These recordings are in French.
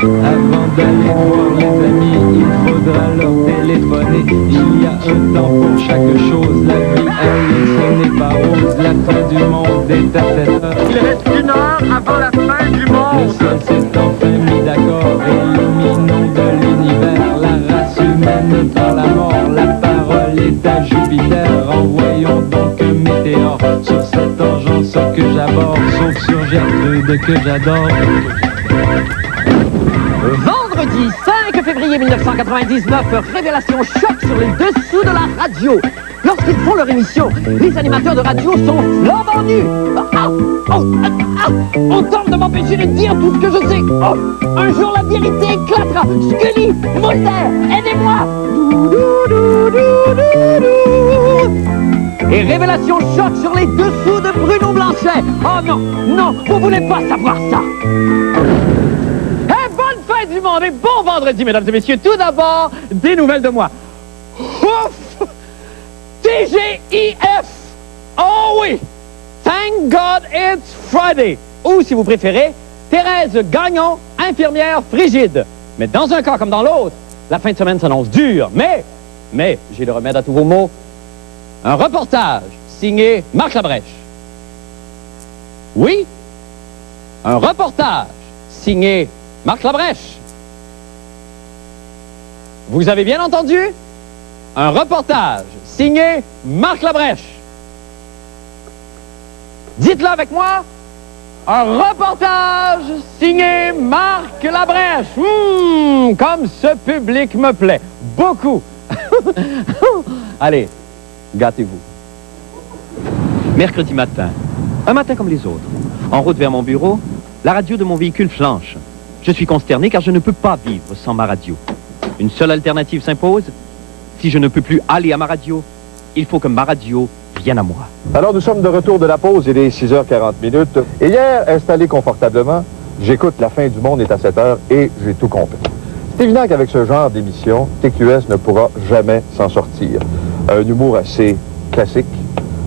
Avant d'aller voir les amis, il faudra leur téléphoner. Il y a un temps pour chaque chose. La vie, elle, ce n'est pas rose. La fin du monde est à 7 heures. Il reste 1 heure avant la fin du monde. Le ciel s'est enfin mis d'accord. Illuminons de l'univers la race humaine par la mort. La parole est à Jupiter. Envoyons donc un météore sur cette engeance que j'aborde, sauf sur Gertrude que j'adore. Vendredi 5 février 1999, révélation choc sur les dessous de la radio. Lorsqu'ils font leur émission, les animateurs de radio sont flambant nus. On tente de m'empêcher de dire tout ce que je sais. Un jour, la vérité éclatera. Scully, Mulder, aidez-moi. Et révélation choc sur les dessous de Bruno Blanchet. Oh non, non, vous voulez pas savoir ça. Bonne fête du monde et bon vendredi, mesdames et messieurs. Tout d'abord, des nouvelles de moi. Ouf! TGIF! Oh oui! Thank God it's Friday! Ou, si vous préférez, Thérèse Gagnon, infirmière frigide. Mais dans un cas comme dans l'autre, la fin de semaine s'annonce dure. Mais, j'ai le remède à tous vos maux. Un reportage signé Marc Labrèche. Oui, un reportage signé Marc Labrèche. Vous avez bien entendu? Un reportage signé Marc Labrèche. Dites-le avec moi. Un reportage signé Marc Labrèche. Comme ce public me plaît. Beaucoup. Allez, gâtez-vous. Mercredi matin. Un matin comme les autres. En route vers mon bureau, la radio de mon véhicule flanche. Je suis consterné car je ne peux pas vivre sans ma radio. Une seule alternative s'impose. Si je ne peux plus aller à ma radio, il faut que ma radio vienne à moi. Alors nous sommes de retour de la pause, il est 6h40. Et hier, installé confortablement, j'écoute La fin du monde est à 7h et j'ai tout compris. C'est évident qu'avec ce genre d'émission, TQS ne pourra jamais s'en sortir. Un humour assez classique,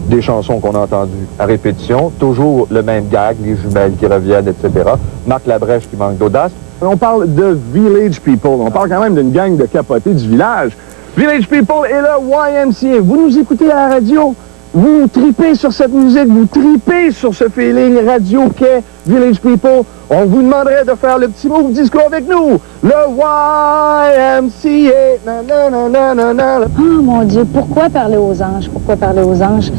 des chansons qu'on a entendues à répétition, toujours le même gag, les jumelles qui reviennent, etc. Marc Labrèche qui manque d'audace. On parle de Village People, on parle quand même d'une gang de capotés du village. Village People et le YMCA. Vous nous écoutez à la radio, vous tripez sur cette musique, vous tripez sur ce feeling radio qu'est Village People. On vous demanderait de faire le petit move disco avec nous. Le YMCA. Oh mon Dieu, pourquoi parler aux anges? Pourquoi parler aux anges?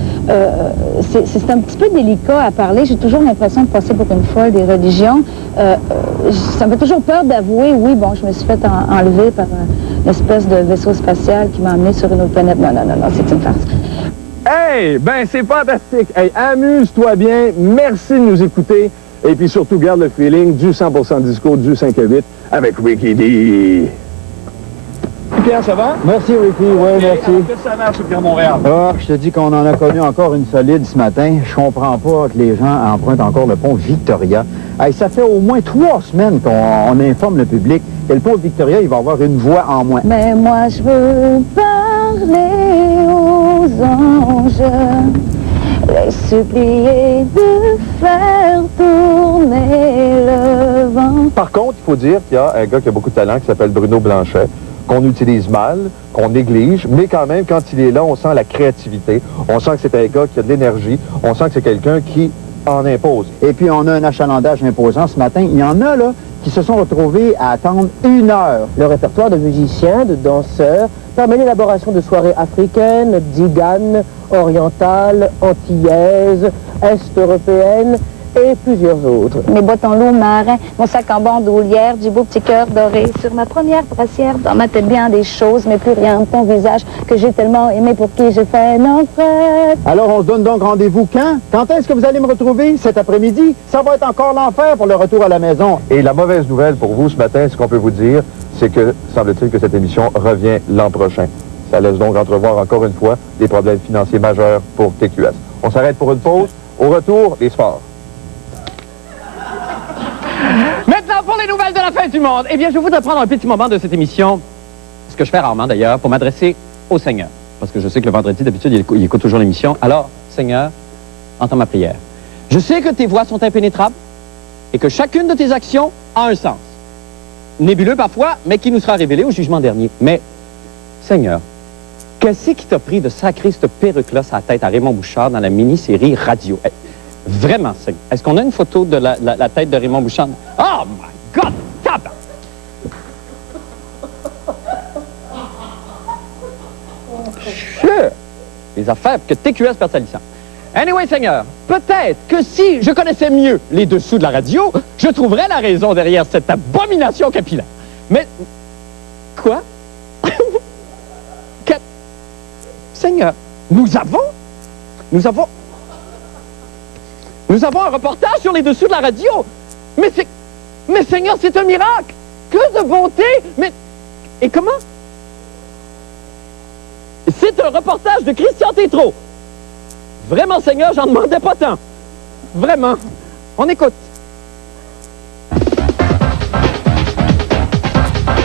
C'est un petit peu délicat à parler. J'ai toujours l'impression de passer pour une folle des religions. Ça me fait toujours peur d'avouer, oui, bon, je me suis fait enlever par une espèce de vaisseau spatial qui m'a emmené sur une autre planète. Non, c'est une farce. Hey, ben c'est fantastique. Hey, amuse-toi bien. Merci de nous écouter. Et puis surtout, garde le feeling du 100% disco du 5 à 8 avec Ricky D. Pierre, ça va? Merci, Ricky. Oui, merci. Qu'est-ce que ça marche sur Pierre-Montréal? Ah, je te dis qu'on en a connu encore une solide ce matin. Je comprends pas que les gens empruntent encore le pont Victoria. Hey, ça fait au moins 3 semaines qu'on informe le public que le pont Victoria, il va avoir une voix en moins. Mais moi, je veux parler aux anges, les supplier de faire tourner le vent. Par contre, il faut dire qu'il y a un gars qui a beaucoup de talent qui s'appelle Bruno Blanchet, qu'on utilise mal, qu'on néglige, mais quand même, quand il est là, on sent la créativité, on sent que c'est un gars qui a de l'énergie, on sent que c'est quelqu'un qui en impose. Et puis, on a un achalandage imposant ce matin. Il y en a, là, qui se sont retrouvés à attendre 1 heure. Le répertoire de musiciens, de danseurs, permet l'élaboration de soirées africaines, tziganes, orientales, antillaises, est-européennes et plusieurs autres. Mes bottes en loup marin, mon sac en bandoulière, du beau petit cœur doré. Sur ma première brassière, dans ma tête bien des choses, mais plus rien de ton visage que j'ai tellement aimé, pour qui j'ai fait naufrage. Alors, on se donne donc rendez-vous quand? Quand est-ce que vous allez me retrouver? Cet après-midi? Ça va être encore l'enfer pour le retour à la maison. Et la mauvaise nouvelle pour vous ce matin, ce qu'on peut vous dire, c'est que, semble-t-il, que cette émission revient l'an prochain. Ça laisse donc entrevoir encore une fois des problèmes financiers majeurs pour TQS. On s'arrête pour une pause. Au retour, les sports. Maintenant, pour les nouvelles de la fin du monde, eh bien, je voudrais prendre un petit moment de cette émission, ce que je fais rarement d'ailleurs, pour m'adresser au Seigneur. Parce que je sais que le vendredi, d'habitude, il écoute toujours l'émission. Alors, Seigneur, entends ma prière. Je sais que tes voies sont impénétrables et que chacune de tes actions a un sens. nébuleux parfois, mais qui nous sera révélé au jugement dernier. Mais, Seigneur, qu'est-ce qui t'a pris de sacrer cette perruque-là sur la tête à Raymond Bouchard dans la mini-série Radio? Vraiment, Seigneur. Est-ce qu'on a une photo de la tête de Raymond Bouchard? Oh my God! Tabac! Les affaires que TQS perd sa licence. Anyway, Seigneur, peut-être que si je connaissais mieux les dessous de la radio, je trouverais la raison derrière cette abomination capillaire. Mais... Quoi? Seigneur, nous avons un reportage sur les dessous de la radio. Mais Seigneur, c'est un miracle. Que de bonté. Mais... Et comment? C'est un reportage de Christian Tétrault. Vraiment, Seigneur, j'en demandais pas tant. Vraiment. On écoute.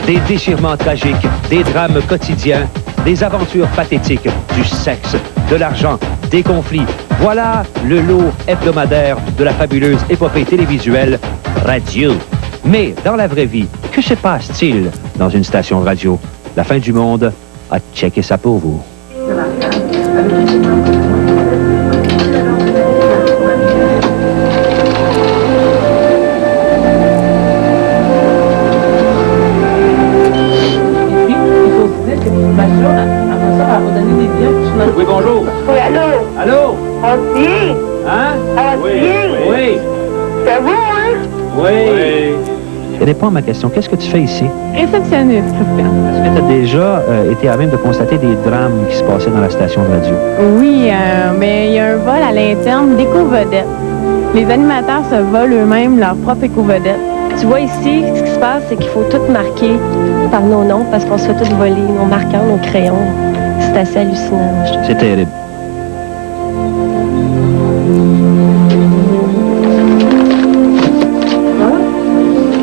Des déchirements tragiques, des drames quotidiens, des aventures pathétiques, du sexe, de l'argent, des conflits. Voilà le lot hebdomadaire de la fabuleuse épopée télévisuelle Radio. Mais dans la vraie vie, que se passe-t-il dans une station de radio? La fin du monde a checké ça pour vous. Oui, bonjour. Oui, allô? Allô? Antilles? Hein? Antilles? Oui. C'est vous, hein? Oui. Ce n'est pas ma question. Qu'est-ce que tu fais ici? Réceptionniste, s'il vous plaît. Est-ce que tu as déjà été à même de constater des drames qui se passaient dans la station de radio? Oui, mais il y a un vol à l'interne d'éco-vedettes. Les animateurs se volent eux-mêmes leur propre éco-vedette. Tu vois ici, ce qui se passe, c'est qu'il faut tout marquer par nos noms parce qu'on se fait tout voler, nos marqueurs, nos crayons. C'est assez hallucinant, je trouve. C'est terrible.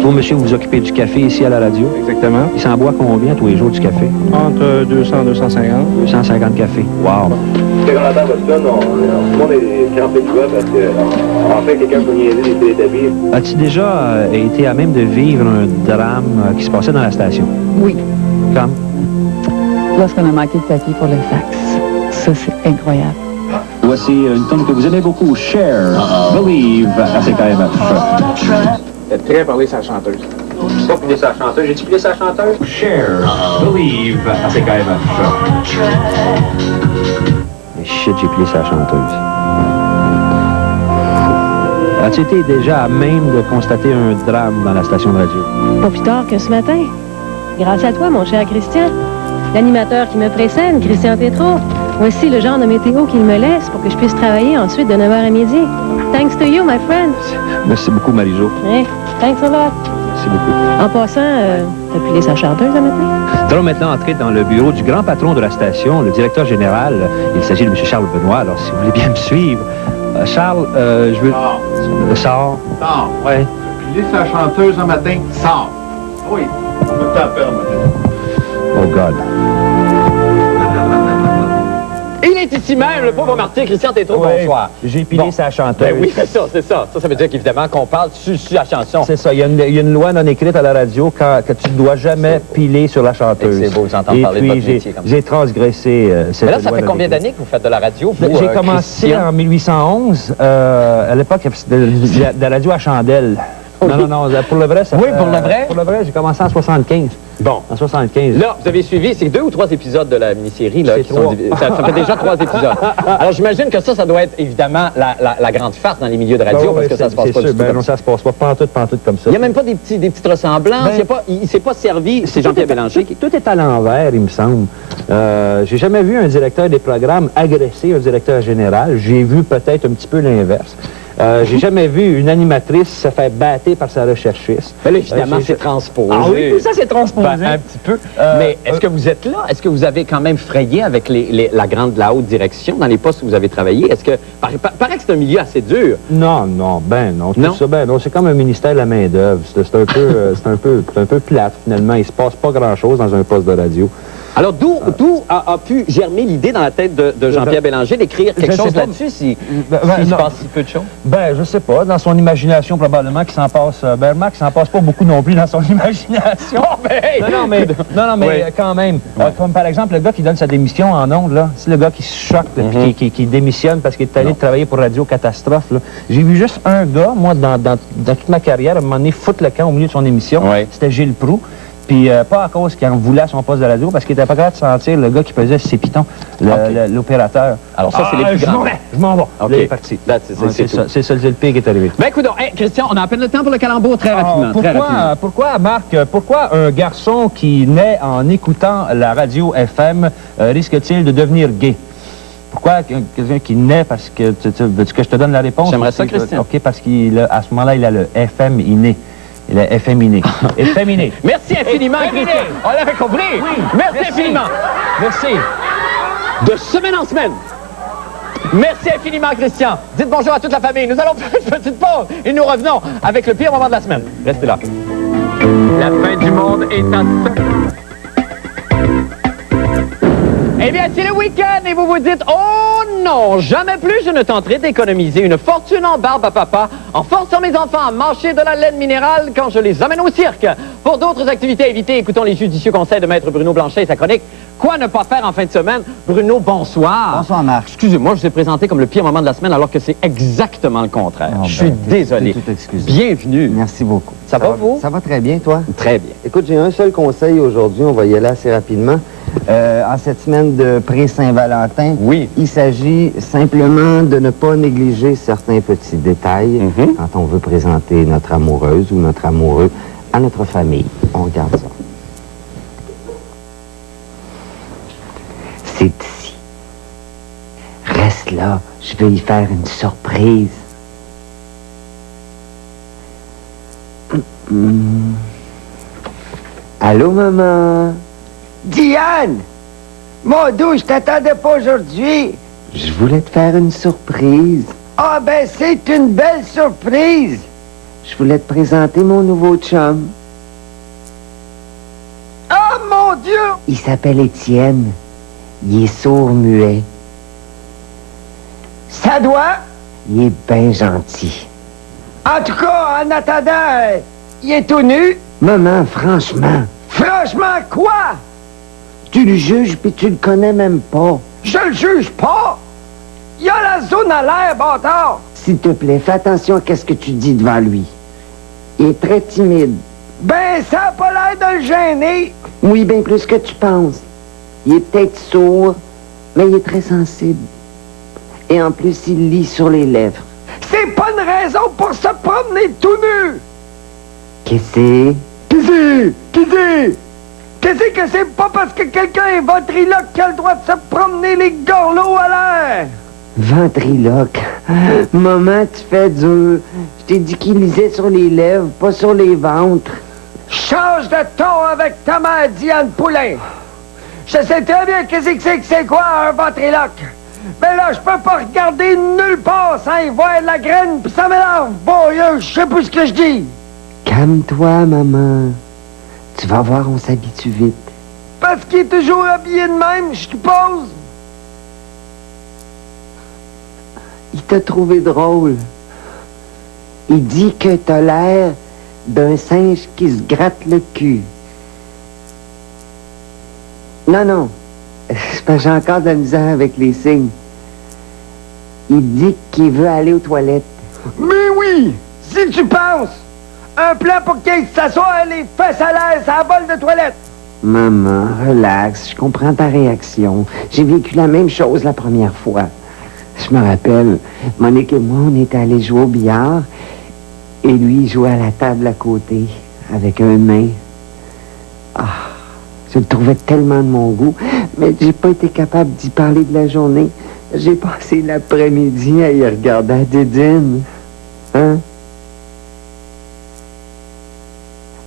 Vous, monsieur, vous vous occupez du café ici à la radio? Exactement. Il s'en boit combien tous les jours du café? Entre 200 et 250. 250 cafés. Wow! Quand on entend Boston, tout le monde est crampé de joie parce que, en fait, quelqu'un peut niaiser les télétabis. As-tu déjà été à même de vivre un drame qui se passait dans la station? Oui. Comme? Lorsqu'on a manqué de papier pour le fax. Ça, c'est incroyable. Voici une tonne que vous aimez beaucoup, Cher, Believe, à CKMF. Elle est très parlée sa chanteuse. J'ai pas pilé sa chanteuse. J'ai-tu pilé sa chanteuse? Cher, Believe, à CKMF. Mais shit, j'ai plié sa chanteuse. As-tu été déjà à même de constater un drame dans la station de radio? Pas plus tard que ce matin. Grâce à toi, mon cher Christian. L'animateur qui me précède, Christian Tétrault. Voici le genre de météo qu'il me laisse pour que je puisse travailler ensuite de 9h à midi. Thanks to you, my friend. Merci beaucoup, Marie-Jo. Hey, thanks a lot. Merci beaucoup. En passant, t'as pilé sa chanteuse ce matin? Nous allons maintenant entrer dans le bureau du grand patron de la station, le directeur général. Il s'agit de M. Charles Benoît. Alors, si vous voulez bien me suivre. Charles, je veux... Sors. Sors. Ouais. Pilé sa chanteuse un matin, sors. Oui, on peut t'en faire, Oh, God. Il est ici même, le pauvre Martin Christian Tétrault, bonsoir. J'ai pilé sa chanteuse. Ben oui, c'est ça, c'est ça. Ça veut dire qu'évidemment qu'on parle sur la chanson. C'est ça. Il y a une loi non écrite à la radio que tu ne dois jamais piler sur la chanteuse. C'est beau, vous entendre parler de votre métier comme ça. J'ai transgressé cette loi. Mais là, ça fait combien d'années que vous faites de la radio, vous, J'ai commencé Christian? en 1811, à l'époque de la radio à chandelle. Non, pour le vrai, ça Oui, pour le vrai? Pour le vrai, j'ai commencé en 75. Bon. En 75. Là, vous avez suivi, c'est 2 ou 3 épisodes de la mini-série, là, ça fait déjà 3 épisodes. Alors, j'imagine que ça doit être, évidemment, la grande farce dans les milieux de radio, parce que ça se passe pas du tout comme non, ça se passe pas pantoute comme ça. Il n'y a même pas des petites ressemblances, il s'est pas servi, c'est Jean-Pierre Bélanger qui... Tout est à l'envers, il me semble. J'ai jamais vu un directeur des programmes agresser un directeur général. J'ai vu peut-être un petit peu l'inverse. J'ai jamais vu une animatrice se faire battre par sa recherchiste. Mais là, évidemment, c'est transposé. Ah oui, tout ça, c'est transposé. Ben, un petit peu. Mais est-ce que vous êtes là? Est-ce que vous avez quand même frayé avec la haute direction dans les postes où vous avez travaillé? Est-ce que... Paraît que c'est un milieu assez dur. Non. Tout ça, c'est comme un ministère de la main-d'œuvre. C'est un peu plate, finalement. Il se passe pas grand-chose dans un poste de radio. Alors, d'où a pu germer l'idée dans la tête de Jean-Pierre Bélanger d'écrire quelque chose là-dessus s'il se passe si peu de choses? Ben, je sais pas. Dans son imagination, probablement, qu'il s'en passe... Ben, Max s'en passe pas beaucoup non plus dans son imagination. Oh, ben! Non, mais Oui. quand même. Comme par exemple, le gars qui donne sa démission en ondes, là. C'est le gars qui se choque, là, qui démissionne parce qu'il est allé travailler pour Radio Catastrophe, là. J'ai vu juste un gars, moi, dans toute ma carrière, à un moment donné, foutre le camp au milieu de son émission. C'était Gilles Proulx. Puis pas à cause qu'il en voulait à son poste de radio, parce qu'il était pas capable de sentir le gars qui pesait ses pitons, l'opérateur. Alors ça, c'est les plus grands. Je m'en vais. OK. Là, il est parti. C'est ça, c'est le pire qui est arrivé. Ben, écoute, Christian, on a à peine le temps pour le calembour très rapidement. Pourquoi, Marc, pourquoi un garçon qui naît en écoutant la radio FM risque-t-il de devenir gay? Pourquoi quelqu'un qui naît parce que... Veux-tu que je te donne la réponse? J'aimerais ça, Christian. OK, parce qu'à ce moment-là, il a le FM inné. Il est efféminé. Efféminé. Merci infiniment, Christian. On l'avait compris. Oui. Merci infiniment. Merci. De semaine en semaine. Merci infiniment, Christian. Dites bonjour à toute la famille. Nous allons faire une petite pause et nous revenons avec le pire moment de la semaine. Restez là. La fin du monde est en... Eh bien, c'est le week-end et vous vous dites « Oh non, jamais plus je ne tenterai d'économiser une fortune en barbe à papa en forçant mes enfants à mâcher de la laine minérale quand je les amène au cirque. » Pour d'autres activités à éviter, écoutons les judicieux conseils de Maître Bruno Blanchet et sa chronique « Quoi ne pas faire en fin de semaine? » Bruno, bonsoir. Bonsoir, Marc. Excusez-moi, je vous ai présenté comme le pire moment de la semaine alors que c'est exactement le contraire. Je suis désolé. Tout excusé. Bienvenue. Merci beaucoup. Ça va, vous? Ça va très bien, toi? Très bien. Écoute, j'ai un seul conseil aujourd'hui, on va y aller assez rapidement. En cette semaine de pré-Saint-Valentin, il s'agit simplement de ne pas négliger certains petits détails quand on veut présenter notre amoureuse ou notre amoureux à notre famille. On regarde ça. C'est ici. Reste là, je vais y faire une surprise. Allô, maman? Diane! Mon doux, je t'attendais pas aujourd'hui. Je voulais te faire une surprise. Ah ben, c'est une belle surprise. Je voulais te présenter mon nouveau chum. Ah, mon Dieu! Il s'appelle Étienne. Il est sourd-muet. Ça doit? Il est bien gentil. En tout cas, en attendant, il est tout nu? Maman, franchement. Franchement, quoi? Tu le juges, puis tu le connais même pas. Je le juge pas! Il a la zone à l'air, bâtard! S'il te plaît, fais attention à ce que tu dis devant lui. Il est très timide. Ben, ça a pas l'air de le gêner. Oui, bien plus que tu penses. Il est peut-être sourd, mais il est très sensible. Et en plus, il lit sur les lèvres. C'est pas une raison pour se promener tout nu! Qu'est-ce que c'est pas parce que quelqu'un est ventriloque qu'il a le droit de se promener les gorlots à l'air? Ventriloque? Maman, tu fais dur. Je t'ai dit qu'il lisait sur les lèvres, pas sur les ventres. Change de ton avec ta mère, Diane Poulain. Je sais très bien qu'est-ce que c'est quoi un ventriloque. Mais là, je peux pas regarder nulle part sans y voir de la graine, pis ça m'énerve. Bon, je sais plus ce que je dis. Calme-toi, maman. Tu vas voir, on s'habitue vite. Parce qu'il est toujours habillé de même, je suppose. Il t'a trouvé drôle. Il dit que t'as l'air d'un singe qui se gratte le cul. Non. C'est parce que j'ai encore de la misère avec les signes. Il dit qu'il veut aller aux toilettes. Mais oui! Si tu penses! Un plan pour qu'il s'assoie les fesses à l'aise à la bolle de toilette. Maman, relax, je comprends ta réaction. J'ai vécu la même chose la première fois. Je me rappelle, Monique et moi, on était allés jouer au billard et lui, il jouait à la table à côté avec un nain. Ah, je le trouvais tellement de mon goût, mais j'ai pas été capable d'y parler de la journée. J'ai passé l'après-midi à y regarder à Dédine. Hein?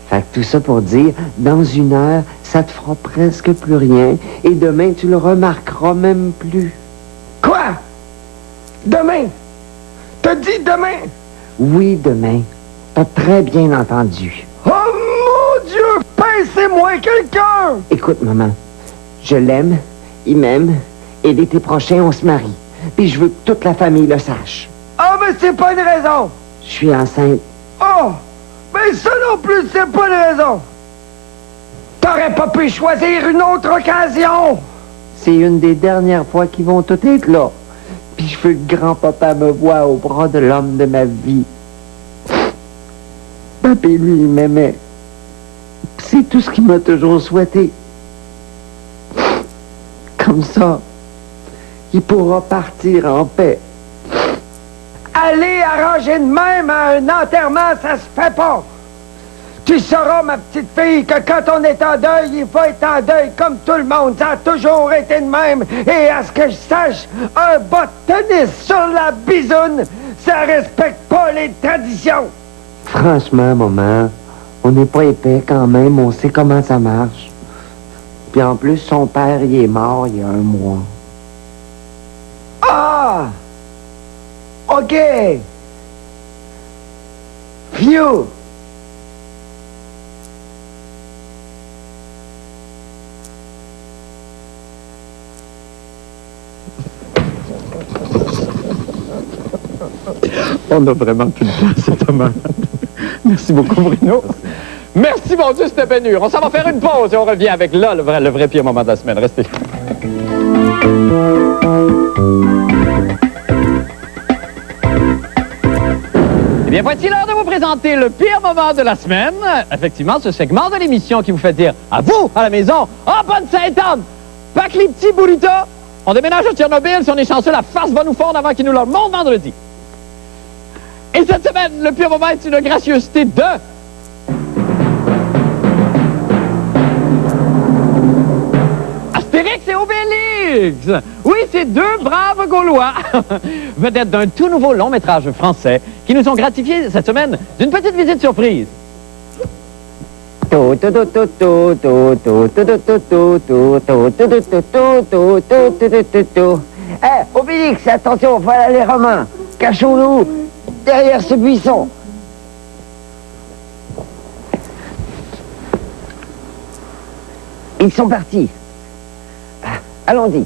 Fait que tout ça pour dire, dans 1 heure, ça te fera presque plus rien, et demain, tu le remarqueras même plus. Quoi? Demain? T'as dit demain? Oui, demain. T'as très bien entendu. Oh mon Dieu! Pincez-moi quelqu'un! Écoute, maman, Je l'aime, il m'aime, et l'été prochain, on se marie. Puis je veux que toute la famille le sache. Ah, mais c'est pas une raison! Je suis enceinte. Oh! Mais ça non plus, c'est pas une raison! T'aurais pas pu choisir une autre occasion! C'est une des dernières fois qu'ils vont tous être là. Puis je veux que grand-papa me voie au bras de l'homme de ma vie. Papy, lui, il m'aimait. C'est tout ce qu'il m'a toujours souhaité. Comme ça, il pourra partir en paix. Aller arranger de même à un enterrement, ça se fait pas! Tu sauras, ma petite fille, que quand on est en deuil, il faut être en deuil comme tout le monde. Ça a toujours été de même. Et à ce que je sache, un bas de tennis sur la bisoune, ça respecte pas les traditions. Franchement, maman, on n'est pas épais quand même, on sait comment ça marche. Puis en plus, son père, il est mort il y a 1 mois. Ah! OK. Phew! On a vraiment plus de place, c'est Thomas. Merci beaucoup, Bruno. Merci, mon Dieu, c'était bien dur. On s'en va faire une pause et on revient avec là, le vrai pire moment de la semaine. Restez. Eh bien, voici l'heure de vous présenter le pire moment de la semaine. Effectivement, ce segment de l'émission qui vous fait dire à vous, à la maison, « Ah, bonne Sainte-Anne! Pas que les petits burritos! On déménage à Tchernobyl, si on est chanceux, la farce va nous fondre avant qu'ils nous le montrent vendredi. » Et cette semaine, le pire moment est une gracieuseté de... Astérix et Obélix! Oui, c'est 2 braves Gaulois, vedettes d'un tout nouveau long-métrage français, qui nous ont gratifié cette semaine d'une petite visite surprise. Hé, Obélix, attention, voilà les Romains. Cachons-nous derrière ce buisson. Ils sont partis. Allons-y.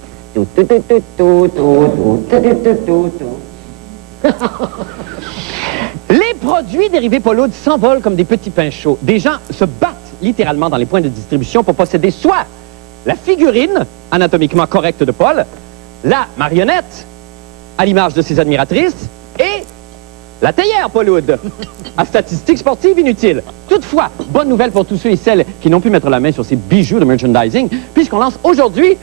Les produits dérivés Paul-Oud s'envolent comme des petits pains chauds. Des gens se battent littéralement dans les points de distribution pour posséder soit la figurine anatomiquement correcte de Paul, la marionnette à l'image de ses admiratrices et la théière Paul-Oud à statistiques sportives inutiles. Toutefois, bonne nouvelle pour tous ceux et celles qui n'ont pu mettre la main sur ces bijoux de merchandising, puisqu'on lance aujourd'hui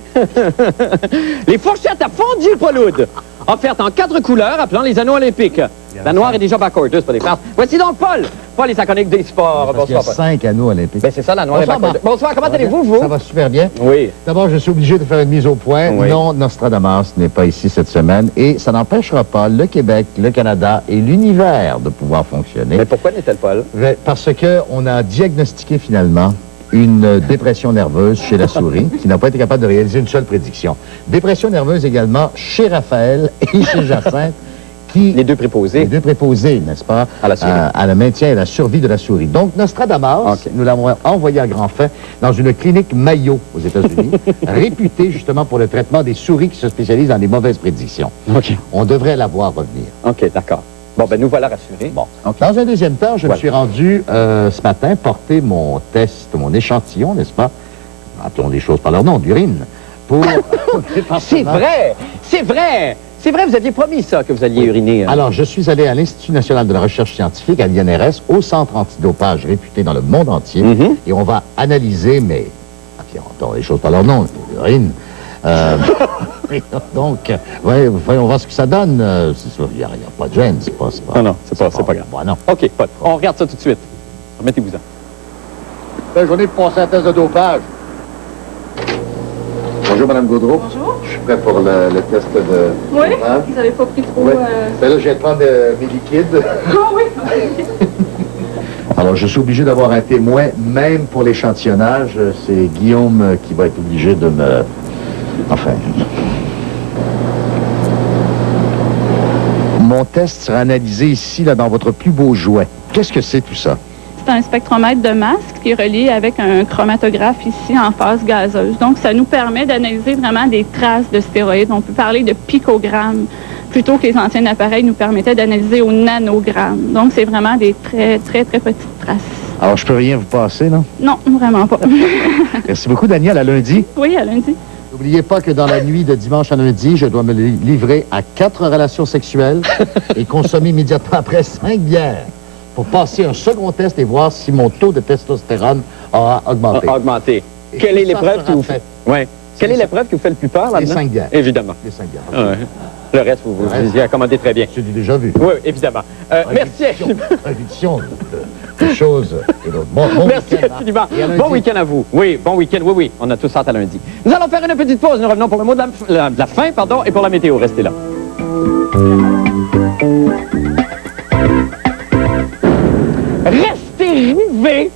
les fourchettes à fondu Paul-Oud, offertes en 4 couleurs, appelant les anneaux olympiques. La noire est déjà backward, c'est pas des farces. Voici donc Paul. Paul est sa chronique des sports. Parce qu'il y a 5 anneaux olympiques. Ben c'est ça, la noire est backward. Bonsoir, comment allez-vous, vous? Ça va super bien. Oui. D'abord, je suis obligé de faire une mise au point. Oui. Non, Nostradamus n'est pas ici cette semaine et ça n'empêchera pas le Québec, le Canada et l'univers de pouvoir fonctionner. Mais pourquoi n'est-elle Paul? Parce qu'on a diagnostiqué finalement une dépression nerveuse chez la souris qui n'a pas été capable de réaliser une seule prédiction. Dépression nerveuse également chez Raphaël et chez Jacinthe. Les deux préposés. Les deux préposés, n'est-ce pas? À la souris. À le maintien et la survie de la souris. Donc, Nostradamus, nous l'avons envoyé à grand fin dans une clinique Mayo aux États-Unis, réputée justement pour le traitement des souris qui se spécialisent dans les mauvaises prédictions. OK. On devrait la voir revenir. OK, d'accord. Bon, ben nous voilà rassurés. Bon. Dans un deuxième temps, je me suis rendu ce matin porter mon test, mon échantillon, n'est-ce pas? Appelons les choses par leur nom, d'urine. Pour... C'est vrai! C'est vrai! C'est vrai, vous aviez promis ça, que vous alliez uriner. Alors, je suis allé à l'Institut national de la recherche scientifique, à l'INRS, au centre antidopage réputé dans le monde entier, et on va analyser, mais... Appelons les choses par leur nom, l'urine. Donc, ouais, voyons voir ce que ça donne. Il n'y a pas de gêne, c'est pas... Non, c'est pas grave. Bon, non. OK, Paul, on regarde ça tout de suite. Remettez-vous-en. J'en ai passé un test de dopage. Bonjour, Mme Gaudreau. Bonjour. Je suis prêt pour le test de... Oui? Hein? Vous n'avez pas pris trop... Oui. Ben là, je vais prendre mes liquides. Ah oui? Alors, je suis obligé d'avoir un témoin, même pour l'échantillonnage. C'est Guillaume qui va être obligé de me... Enfin... Mon test sera analysé ici, là, dans votre plus beau jouet. Qu'est-ce que c'est tout ça? c'est un spectromètre de masse qui est relié avec un chromatographe ici en phase gazeuse. Donc, ça nous permet d'analyser vraiment des traces de stéroïdes. On peut parler de picogrammes, plutôt que les anciens appareils nous permettaient d'analyser au nanogramme. Donc, c'est vraiment des très, très, très petites traces. Alors, je peux rien vous passer, non? Non, vraiment pas. Merci beaucoup, Daniel. À lundi. Oui, à lundi. N'oubliez pas que dans la nuit de dimanche à lundi, je dois me livrer à 4 relations sexuelles et consommer immédiatement après 5 bières pour passer un second test et voir si mon taux de testostérone aura augmenté. Augmenté. Et Quelle est tout ça l'épreuve qui sera vous fait. fait? Ouais. Quelle est l'épreuve qui vous fait le plus peur là-dedans? Les 5 bières. Évidemment. Les 5 bières. Ouais. Le reste, vous y accommodez très bien. Je l'ai déjà vu. Oui, évidemment. Merci infiniment. Prédiction de choses. Et donc, bon Merci week-end, infiniment. Et à lundi. Bon week-end à vous. Oui, bon week-end. Oui, oui. On a tous hâte à lundi. Nous allons faire une petite pause. Nous revenons pour le mot de la fin, pardon, et pour la météo. Restez là. Restez rivés